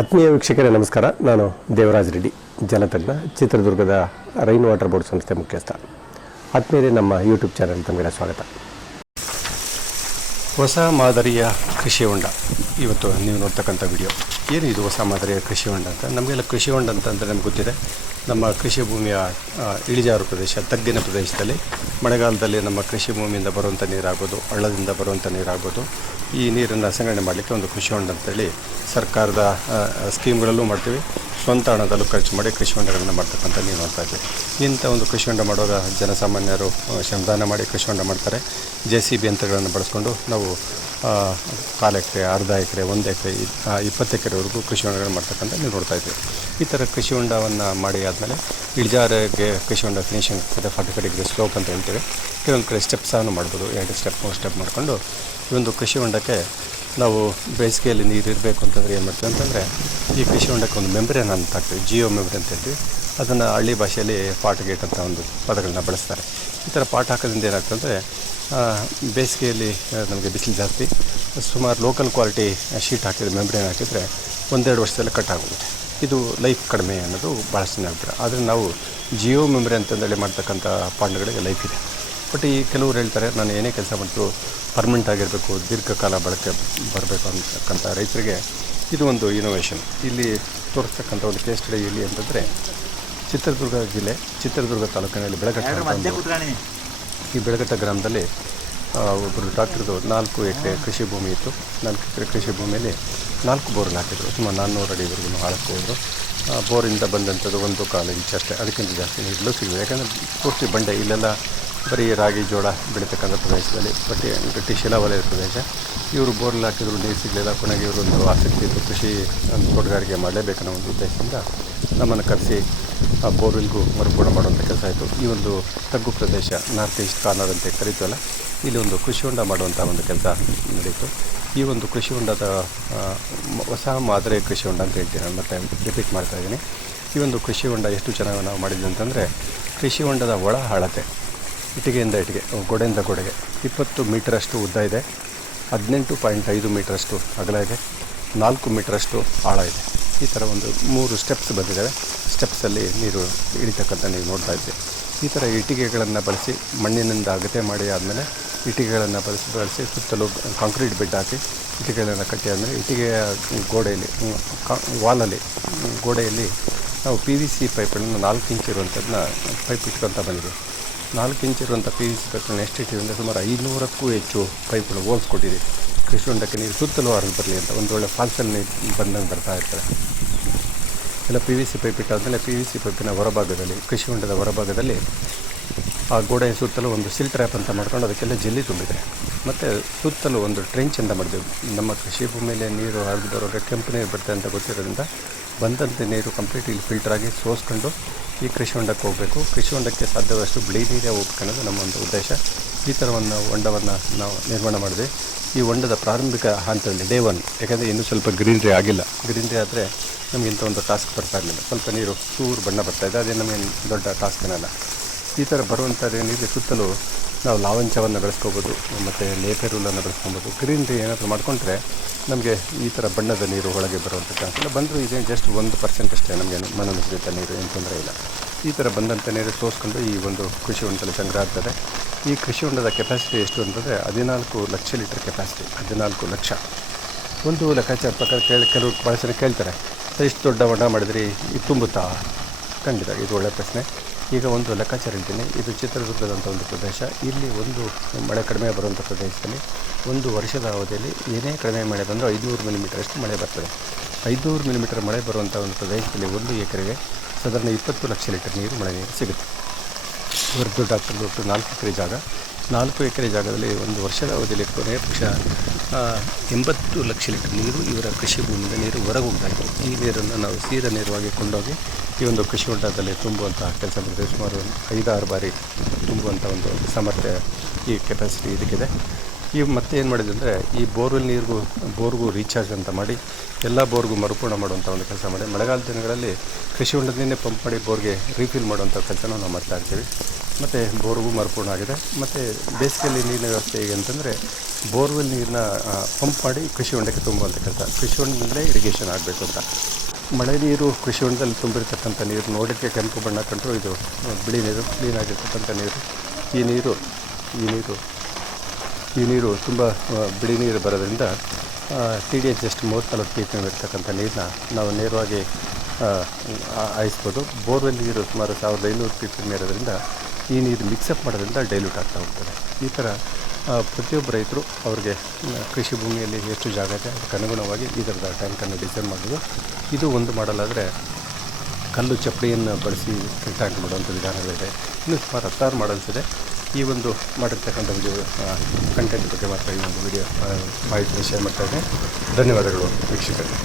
ಆತ್ಮೀಯ ವೀಕ್ಷಕರೇ, ನಮಸ್ಕಾರ. ನಾನು ದೇವರಾಜ್ ರೆಡ್ಡಿ ಜಲತಜ್ಞ ಚಿತ್ರದುರ್ಗದ ರೈನ್ ವಾಟರ್ ಬೋರ್ಡ್ ಸಂಸ್ಥೆ ಮುಖ್ಯಸ್ಥ. ಆತ್ಮೀಯರೇ, ನಮ್ಮ ಯೂಟ್ಯೂಬ್ ಚಾನಲ್ ತಮಗೆ ಸ್ವಾಗತ. ಹೊಸ ಮಾದರಿಯ ಕೃಷಿ ಹೊಂಡ. ಇವತ್ತು ನೀವು ನೋಡ್ತಕ್ಕಂಥ ವಿಡಿಯೋ. ಏನು ಇದು ಹೊಸ ಮಾದರಿಯ ಕೃಷಿ ಹೊಂಡ ಅಂತ? ನಮಗೆಲ್ಲ ಕೃಷಿ ಹೊಂಡ ಅಂತಂದರೆ ನಮ್ಗೆ ಗೊತ್ತಿದೆ. ನಮ್ಮ ಕೃಷಿ ಭೂಮಿಯ ಇಳಿಜಾರು ಪ್ರದೇಶ, ತಗ್ಗಿನ ಪ್ರದೇಶದಲ್ಲಿ ಮಳೆಗಾಲದಲ್ಲಿ ನಮ್ಮ ಕೃಷಿ ಭೂಮಿಯಿಂದ ಬರುವಂಥ ನೀರಾಗ್ಬೋದು ಹಳ್ಳದಿಂದ ಬರುವಂಥ ನೀರಾಗ್ಬೋದು ಈ ನೀರನ್ನು ಸಂಗ್ರಹಣೆ ಮಾಡಲಿಕ್ಕೆ ಒಂದು ಕೃಷಿ ಹೊಂಡ ಅಂತೇಳಿ ಸರ್ಕಾರದ ಸ್ಕೀಮ್ಗಳಲ್ಲೂ ಮಾಡ್ತೀವಿ. ಸ್ವಂತ ಹಣದಲ್ಲೂ ಖರ್ಚು ಮಾಡಿ ಕೃಷಿ ಹೊಂಡಗಳನ್ನು ಮಾಡ್ತಕ್ಕಂಥ ನೀವು ನೋಡ್ತಾ ಇದ್ದೀವಿ ಇಂಥ ಒಂದು ಕೃಷಿ ಹೊಂಡ ಮಾಡುವಾಗ ಜನಸಾಮಾನ್ಯರು ಶ್ರಮದಾನ ಮಾಡಿ ಕೃಷಿ ಹೊಂಡ ಮಾಡ್ತಾರೆ. ಜೆ ಸಿ ಬಿ ಯಂತ್ರಗಳನ್ನು ಬಳಸ್ಕೊಂಡು ನಾವು ಕಾಲು ಎಕರೆ, ಅರ್ಧ ಎಕರೆ, ಒಂದು ಎಕರೆ ಇಪ್ಪತ್ತು ಎಕರೆವರೆಗೂ ಕೃಷಿ ಹೊಂಡಗಳನ್ನು ಮಾಡ್ತಕ್ಕಂಥ ನೀವು ನೋಡ್ತಾ ಇದ್ದೀವಿ ಈ ಥರ ಕೃಷಿ ಹೊಂಡವನ್ನು ಮಾಡಿ ಆದಮೇಲೆ ಇಳಿಜಾರಿಗೆ ಕೃಷಿ ಹೊಂಡ ಫಿನಿಷಿಂಗ್ ಆಗ್ತದೆ ಫಾರ್ಟಿ ಫೈವ್ ಡಿಗ್ರಿ ಸ್ಲೋಪ್ ಅಂತ ಹೇಳ್ತೀವಿ. ಕೆಲವೊಂದು ಕಡೆ ಸ್ಟೆಪ್ಸನ್ನು ಮಾಡ್ಬೋದು. ಎರಡು ಸ್ಟೆಪ್ ಮೂರು ಸ್ಟೆಪ್ ಮಾಡಿಕೊಂಡು ಈ ಒಂದು ಕೃಷಿ ಹೊಂಡಕ್ಕೆ ನಾವು ಬೇಸಿಗೆಯಲ್ಲಿ ನೀರು ಇರಬೇಕು ಅಂತಂದರೆ ಏನು ಮಾಡ್ತೀವಿ ಅಂತಂದರೆ ಈ ಕೃಷಿ ಹೊಂಡಕ್ಕೆ ಒಂದು ಮೆಂಬ್ರೇನ್ ಅಂತ ಹಾಕ್ತೀವಿ ಜಿಯೋ ಮೆಂಬ್ರೇನ್ ಅಂತ ಹೇಳ್ತೀವಿ. ಅದನ್ನು ಹಳ್ಳಿ ಭಾಷೆಯಲ್ಲಿ ಪಾಟ್ ಗೇಟ್ ಅಂತ ಒಂದು ಪದಗಳನ್ನ ಬಳಸ್ತಾರೆ. ಈ ಥರ ಪಾಟ್ ಹಾಕೋದ್ರಿಂದ ಏನಾಗ್ತದೆ ಅಂದರೆ ಬೇಸಿಗೆಯಲ್ಲಿ ನಮಗೆ ಬಿಸಿಲು ಜಾಸ್ತಿ. ಸುಮಾರು ಲೋಕಲ್ ಕ್ವಾಲಿಟಿ ಶೀಟ್ ಹಾಕಿದ್ರೆ, ಮೆಂಬ್ರೇನ್ ಹಾಕಿದರೆ ಒಂದೆರಡು ವರ್ಷದಲ್ಲಿ ಕಟ್ ಆಗೋಗುತ್ತೆ. ಇದು ಲೈಫ್ ಕಡಿಮೆ ಅನ್ನೋದು ಭಾಳಷ್ಟು ಜನ ಆದರೆ ನಾವು ಜಿಯೋ ಮೆಮ್ರಿ ಅಂತಂದೇಳಿ ಮಾಡ್ತಕ್ಕಂಥ ಪಾಂಡ್ಗಳಿಗೆ ಲೈಫ್ ಇದೆ. ಬಟ್ ಈ ಕೆಲವ್ರು ಹೇಳ್ತಾರೆ, ನಾನು ಏನೇ ಕೆಲಸ ಮಾಡಿದ್ರು ಪರ್ಮನೆಂಟ್ ಆಗಿರಬೇಕು, ದೀರ್ಘಕಾಲ ಬಳಕೆ ಬರಬೇಕು ಅಂತಕ್ಕಂಥ ರೈತರಿಗೆ ಇದು ಒಂದು ಇನೋವೇಷನ್ ಇಲ್ಲಿ ತೋರಿಸ್ತಕ್ಕಂಥ ಒಂದು ಕೇಸ್ ಸ್ಟಡಿ ಇಲ್ಲಿ ಅಂತಂದರೆ, ಚಿತ್ರದುರ್ಗ ಜಿಲ್ಲೆ, ಚಿತ್ರದುರ್ಗ ತಾಲೂಕಿನಲ್ಲಿ ಬೆಳಗಟ್ಟ ಈ ಬೆಳಗಟ್ಟ ಗ್ರಾಮದಲ್ಲಿ ಒಬ್ಬರು ಡಾಕ್ಟ್ರದು ನಾಲ್ಕು ಎಕರೆ ಕೃಷಿ ಭೂಮಿ ಇತ್ತು. ನಾಲ್ಕು ಎಕರೆ ಕೃಷಿ ಭೂಮಿಯಲ್ಲಿ ನಾಲ್ಕು ಬೋರ್ಗಳು ಹಾಕಿದ್ರು. ಸುಮಾರು ನಾನ್ನೂರು ಅಡಿವರೆಗೂ ಆಳಕ್ಕೆ ಹೋದರು. ಬೋರಿಂದ ಬಂದಂಥದ್ದು ಒಂದು ಕಾಲು ಇಂಚ್ ಅಷ್ಟೇ. ಅದಕ್ಕಿಂತ ಜಾಸ್ತಿ ನೀಡಲು ಸಿಗಲಿಲ್ಲ. ಯಾಕಂದರೆ ಪೂರ್ತಿ ಬಂಡೆ ಇಲ್ಲೆಲ್ಲ ಬರೀ ರಾಗಿ ಜೋಳ ಬೆಳೀತಕ್ಕಂಥ ಪ್ರದೇಶದಲ್ಲಿ ಬಟ್ ಗಟ್ಟಿ ಶಿಲಾವಲಯದ ಪ್ರದೇಶ. ಇವರು ಬೋರ್ಲ್ ಹಾಕಿದ್ರು, ನೀರು ಸಿಗಲಿಲ್ಲ, ಕೊನೆಗೆ ಇವರು ಒಂದು ಆಸಕ್ತಿ ಇತ್ತು, ಕೃಷಿ ಒಂದು ತೋಟಗಾರಿಕೆ ಮಾಡಲೇಬೇಕನ್ನೋ ಒಂದು ಉದ್ದೇಶದಿಂದ ನಮ್ಮನ್ನು ಕರೆಸಿ ಆ ಬೋರ್ವೆಲ್ಗೂ ಮರುಪೂರ್ಣ ಮಾಡುವಂಥ ಕೆಲಸ ಆಯಿತು. ಈ ಒಂದು ತಗ್ಗು ಪ್ರದೇಶ ನಾರ್ತ್ ಈಸ್ಟ್ ಕಾರ್ನರ್ ಅಂತ ಕರಿತೀವಲ್ಲ, ಇಲ್ಲಿ ಒಂದು ಕೃಷಿ ಹೊಂಡ ಮಾಡುವಂಥ ಒಂದು ಕೆಲಸ ನಡೆಯಿತು ಈ ಒಂದು ಕೃಷಿ ಹೊಂಡದ ಹೊಸ ಮಾದರಿ ಕೃಷಿ ಹೊಂಡ ಅಂತ ಹೇಳ್ತೀನಿ ನಾನು ಮತ್ತೆ ರಿಪೀಟ್ ಮಾಡ್ತಾ ಇದ್ದೀನಿ. ಈ ಒಂದು ಕೃಷಿ ಹೊಂಡ ಎಷ್ಟು ಚೆನ್ನಾಗಿ ನಾವು ಮಾಡಿದ್ವಿ ಅಂತಂದರೆ, ಕೃಷಿ ಹೊಂಡದ ಒಳ ಅಳತೆ. ಇಟ್ಟಿಗೆಯಿಂದ ಇಟ್ಟಿಗೆ ಗೋಡೆಯಿಂದ ಗೋಡೆಗೆ. ಇಪ್ಪತ್ತು ಮೀಟ್ರಷ್ಟು ಉದ್ದ ಇದೆ. ಹದಿನೆಂಟು ಪಾಯಿಂಟ್ ಐದು ಮೀಟ್ರಷ್ಟು ಅಗಲ ಇದೆ. ನಾಲ್ಕು ಮೀಟ್ರಷ್ಟು ಆಳ ಇದೆ. ಈ ಥರ ಒಂದು ಮೂರು ಸ್ಟೆಪ್ಸ್ ಬಂದಿದ್ದಾವೆ. ಸ್ಟೆಪ್ಸಲ್ಲಿ ನೀರು ಇಳಿತಕ್ಕಂಥ ನೀವು ನೋಡ್ತಾ ಇದ್ದೀವಿ ಈ ಥರ ಇಟ್ಟಿಗೆಗಳನ್ನು ಬಳಸಿ ಮಣ್ಣಿನಿಂದ ಅಗತೆ ಮಾಡಿ ಆದಮೇಲೆ ಇಟ್ಟಿಗೆಗಳನ್ನು ಬಳಸಿ ಬಳಸಿ ಸುತ್ತಲೂ ಕಾಂಕ್ರೀಟ್ ಬೆಡ್ ಹಾಕಿ ಇಟ್ಟಿಗೆಗಳನ್ನು ಕಟ್ಟಿ ಆದಮೇಲೆ ಇಟ್ಟಿಗೆಯ ಗೋಡೆಯಲ್ಲಿ ಕಾ, ವಾಲಲ್ಲಿ ಗೋಡೆಯಲ್ಲಿ ನಾವು ಪಿ ವಿ ಸಿ ಪೈಪ್ಗಳನ್ನು ನಾಲ್ಕು ಇಂಚ್ ಇರುವಂಥದ್ದನ್ನ ಪೈಪ್ ಇಟ್ಕೊತಾ ಬಂದಿದ್ದೀವಿ. ನಾಲ್ಕು ಇಂಚ್ ಇರುವಂಥ ಪಿ ವಿ ಸಿ ಪೈಪ್ನ ಅಂದರೆ ಸುಮಾರು ಐನೂರಕ್ಕೂ ಹೆಚ್ಚು ಪೈಪ್ಗಳು ಹೋಲ್ಸ್ ಕೊಟ್ಟಿದೆ. ಕೃಷಿ ಹೊಂಡಕ್ಕೆ ನೀರು ಸುತ್ತಲೂ ಹರಿದು ಬರಲಿ ಅಂತ ಒಂದು ಒಳ್ಳೆ ಫಾಲ್ಸಲ್ಲಿ ನೀರು ಬಂದಂಗೆ ಬರ್ತಾ ಇರ್ತಾರೆ ಎಲ್ಲ ಪಿ ವಿ ಸಿ ಪೈಪ್ ಇಟ್ಟಾದಮೇಲೆ ಪಿ ವಿ ಸಿ ಪೈಪಿನ ಹೊರಭಾಗದಲ್ಲಿ, ಕೃಷಿ ಹೊಂಡದ ಹೊರಭಾಗದಲ್ಲಿ ಆ ಗೋಡೆಯ ಸುತ್ತಲೂ ಒಂದು ಸಿಲ್ ಟ್ರ್ಯಾಪ್ ಅಂತ ಮಾಡ್ಕೊಂಡು ಅದಕ್ಕೆಲ್ಲ ಜಲ್ಲಿ ತುಂಬಿದೆ ಮತ್ತು ಸುತ್ತಲೂ ಒಂದು ಟ್ರೆಂಚ್ ಅಂತ ಮಾಡಿದೆವು ನಮ್ಮ ಕೃಷಿ ಭೂಮಿಯಲ್ಲಿ ನೀರು ಹರಿದು ಕೆಂಪು ನೀರು ಬರುತ್ತೆ ಅಂತ ಗೊತ್ತಿರೋದ್ರಿಂದ ಬಂದಂತೆ ನೀರು ಕಂಪ್ಲೀಟ್ ಇಲ್ಲಿ ಫಿಲ್ಟರ್ ಆಗಿ ಸೋಸ್ಕೊಂಡು ಈ ಕೃಷಿ ಹೊಂಡಕ್ಕೆ ಹೋಗಬೇಕು. ಕೃಷಿ ಹೊಂಡಕ್ಕೆ ಸಾಧ್ಯವಾದಷ್ಟು ಬಿಳಿ ನೀರೇ ಹೋಗ್ಬೇಕನ್ನೋದು ನಮ್ಮ ಒಂದು ಉದ್ದೇಶ. ಈ ಥರ ಒಂದು ಹೊಂಡವನ್ನು ನಾವು ನಿರ್ಮಾಣ ಮಾಡಿದ್ವಿ. ಈ ಹೊಂಡದ ಪ್ರಾರಂಭಿಕ ಹಂತದಲ್ಲಿ ಡೇ ಒನ್ ಯಾಕಂದರೆ ಇನ್ನೂ ಸ್ವಲ್ಪ ಗ್ರೀನ್ರಿ ಆಗಿಲ್ಲ. ಗ್ರೀನ್ರಿ ಆದರೆ ನಮಗೆ ಇಂಥ ಒಂದು ಟಾಸ್ಕ್ ಬರ್ತಾ ಇರಲಿಲ್ಲ. ಸ್ವಲ್ಪ ನೀರು ಚೂರು ಬಣ್ಣ ಬರ್ತಾ ಇದೆ. ಅದೇ ನಮಗೆ ದೊಡ್ಡ ಟಾಸ್ಕ್ ಏನಲ್ಲ. ಈ ಥರ ಬರುವಂಥ ನೀರಿಗೆ ಸುತ್ತಲೂ ನಾವು ಲಾವಂಚವನ್ನು ಬೆಳೆಸ್ಕೋಬೋದು, ಮತ್ತು ಲೇಪೆರುಲನ್ನು ಬೆಳೆಸ್ಕೊಬೋದು. ಗ್ರೀನ್ರಿ ಏನಾದರೂ ಮಾಡ್ಕೊಂಡ್ರೆ ನಮಗೆ ಈ ಥರ ಬಣ್ಣದ ನೀರು ಒಳಗೆ ಬರುವಂಥ ಚಾನ್ಸ್ ಇಲ್ಲ. ಬಂದರೂ ಇದೇ ಜಸ್ಟ್ ಒಂದು ಪರ್ಸೆಂಟ್ ಅಷ್ಟೇ ನಮಗೆ ಮಿಶ್ರಿತ ನೀರು, ಏನು ತೊಂದರೆ ಇಲ್ಲ. ಈ ಥರ ಬಂದಂಥ ನೀರು ಸೋಸ್ಕೊಂಡು ಈ ಒಂದು ಕೃಷಿ ಹೊಂಡದಲ್ಲಿ ಸಂಗ್ರಹ ಆಗ್ತದೆ. ಈ ಕೃಷಿ ಹೊಂಡದ ಕೆಪಾಸಿಟಿ ಎಷ್ಟು ಅಂತಂದರೆ ಹದಿನಾಲ್ಕು ಲಕ್ಷ ಲೀಟರ್ ಕೆಪಾಸಿಟಿ ಹದಿನಾಲ್ಕು ಲಕ್ಷ. ಒಂದು ಲೆಕ್ಕಾಚಾರ ಪ್ರಕಾರ ಕೇಳಿ ಕೆಲವರು ಭಾಳ ಜನ ಕೇಳ್ತಾರೆ ಎಷ್ಟು ದೊಡ್ಡ ಹೊಂಡ ಮಾಡಿದ್ರಿ, ಇದು ತುಂಬುತ್ತಾ? ಖಂಡಿತ, ಇದು ಒಳ್ಳೆಯ ಪ್ರಶ್ನೆ. ಈಗ ಒಂದು ಲೆಕ್ಕಾಚಾರ ಹೇಳ್ತೀನಿ. ಇದು ಚಿತ್ರದುರ್ಗದಂಥ ಒಂದು ಪ್ರದೇಶ. ಇಲ್ಲಿ ಒಂದು ಮಳೆ ಕಡಿಮೆ ಬರುವಂಥ ಪ್ರದೇಶದಲ್ಲಿ ಒಂದು ವರ್ಷದ ಅವಧಿಯಲ್ಲಿ ಏನೇ ಕಡಿಮೆ ಮಳೆ ಬಂದರೂ ಐದುನೂರು ಮಿಲಿಮೀಟರಷ್ಟು ಮಳೆ ಬರ್ತದೆ. ಐದುನೂರು ಮಿಲಿಮೀಟರ್ ಮಳೆ ಬರುವಂಥ ಒಂದು ಪ್ರದೇಶದಲ್ಲಿ ಒಂದು ಎಕರೆಗೆ ಸಾಧಾರಣ ಇಪ್ಪತ್ತು ಲಕ್ಷ ಲೀಟರ್ ನೀರು ಮಳೆ ನೀರು ಸಿಗುತ್ತೆ. ಇವರು ಡಾಕ್ಟರ್ ದೊಡ್ಡ ನಾಲ್ಕು ಎಕರೆ ಜಾಗ. ನಾಲ್ಕು ಎಕರೆ ಜಾಗದಲ್ಲಿ ಒಂದು ವರ್ಷದ ಅವಧಿಯಲ್ಲಿ ಕೊನೆಯ ಪಕ್ಷ ಎಂಬತ್ತು ಲಕ್ಷ ಲೀಟರ್ ನೀರು ಇವರ ಕೃಷಿ ಭೂಮಿಯಿಂದ ನೀರು ಹೊರಗೆ ಹೋಗ್ತಾ ಈ ನೀರನ್ನು ನಾವು ಸೀದಾ ನೇರವಾಗಿ ಕೊಂಡೋಗಿ ಒಂದು ಕೃಷಿ ಹೊಂಡದಲ್ಲಿ ತುಂಬುವಂಥ ಕೆಲಸ ಮಾಡಿದೆ. ಸುಮಾರು ಐದಾರು ಬಾರಿ ತುಂಬುವಂಥ ಒಂದು ಸಾಮರ್ಥ್ಯ ಈ ಕೆಪಾಸಿಟಿ ಇದಕ್ಕಿದೆ. ಈ ಮತ್ತೆ ಏನು ಮಾಡಿದೆ ಅಂದರೆ, ಈ ಬೋರ್ವೆಲ್ ನೀರಿಗೂ, ಬೋರ್ಗೂ ರೀಚಾರ್ಜ್ ಅಂತ ಮಾಡಿ ಎಲ್ಲ ಬೋರ್ಗೂ ಮರುಪೂರ್ಣ ಮಾಡುವಂಥ ಒಂದು ಕೆಲಸ ಮಾಡಿ ಮಳೆಗಾಲದ ದಿನಗಳಲ್ಲಿ ಕೃಷಿ ಹೊಂಡದಿಂದಲೇ ಪಂಪ್ ಮಾಡಿ ಬೋರ್ಗೆ ರೀಫಿಲ್ ಮಾಡುವಂಥ ಕೆಲಸನ ನಾವು ಮಾಡ್ತಾ ಇರ್ತೀವಿ. ಮತ್ತು ಬೋರ್ಗೂ ಮರುಪೂರ್ಣ ಆಗಿದೆ. ಮತ್ತು ಬೇಸಿಗೆಯಲ್ಲಿ ನೀರಿನ ವ್ಯವಸ್ಥೆ ಹೇಗೆ ಅಂತಂದರೆ, ಬೋರ್ವೆಲ್ ನೀರನ್ನ ಪಂಪ್ ಮಾಡಿ ಕೃಷಿ ಹೊಂಡಕ್ಕೆ ತುಂಬುವಂಥ ಕೆಲಸ. ಕೃಷಿ ಹೊಂಡದಿಂದಲೇ ಇರಿಗೇಷನ್ ಆಗಬೇಕು ಅಂತ. ಮಳೆ ನೀರು ಕೃಷಿ ಹೊಂಡದಲ್ಲಿ ತುಂಬಿರ್ತಕ್ಕಂಥ ನೀರು ನೋಡೋಕ್ಕೆ ಕೆಂಪು ಬಣ್ಣ ಕಂಡರೂ ಇದು ಬಿಳಿ ನೀರು, ಕ್ಲೀನಾಗಿರ್ತಕ್ಕಂಥ ನೀರು. ಈ ನೀರು ಈ ನೀರು ಈ ನೀರು ತುಂಬ ಬಿಳಿ ನೀರು ಬರೋದ್ರಿಂದ ಟಿ ಡಿ ಎಚ್ ಜಸ್ಟ್ ಮೂವತ್ತ್ನಾಲ್ಕು ಪಿ ಪಿ ಎಂ ಇರ್ತಕ್ಕಂಥ ನೀರನ್ನ ನಾವು ನೇರವಾಗಿ ಹಾಯಿಸ್ಬೋದು. ಬೋರ್ವೆಲ್ ನೀರು ಸುಮಾರು ಸಾವಿರದ ಐನೂರು ಪಿ ಪಿ ಇರೋದ್ರಿಂದ ಈ ನೀರು ಮಿಕ್ಸಪ್ ಮಾಡೋದ್ರಿಂದ ಡೈಲ್ಯೂಟ್ ಆಗ್ತಾ ಹೋಗ್ತದೆ. ಈ ಥರ ಪ್ರತಿಯೊಬ್ಬ ರೈತರು ಅವ್ರಿಗೆ ಕೃಷಿ ಭೂಮಿಯಲ್ಲಿ ಎಷ್ಟು ಜಾಗ ಇದೆ ಅದಕ್ಕೆ ಅನುಗುಣವಾಗಿ ಈ ಥರದ ಟ್ಯಾಂಕನ್ನು ಡಿಸೈನ್ ಮಾಡೋದು ಇದು ಒಂದು ಮಾಡಲಾದರೆ ಕಲ್ಲು ಚಪ್ಪಡಿಯನ್ನು ಬಳಸಿ ಟ್ಯಾಂಕ್ ಮಾಡುವಂಥ ವಿಧಾನಗಳಿದೆ. ಇನ್ನು ಸುಮಾರು ಹತ್ತಾರು ಮಾಡಲ್ಸ್ ಇದೆ. ಈ ಒಂದು ಮಾಡಿರ್ತಕ್ಕಂಥ ವಿಡಿಯೋ ಕಂಟೆಂಟ್ ಬಗ್ಗೆ ಮಾತ್ರ ಈ ಒಂದು ವಿಡಿಯೋ ಮಾಹಿತಿ ಶೇರ್ ಮಾಡ್ತಾ ಇದ್ದೇನೆ. ಧನ್ಯವಾದಗಳು ವೀಕ್ಷಕರಿಗೆ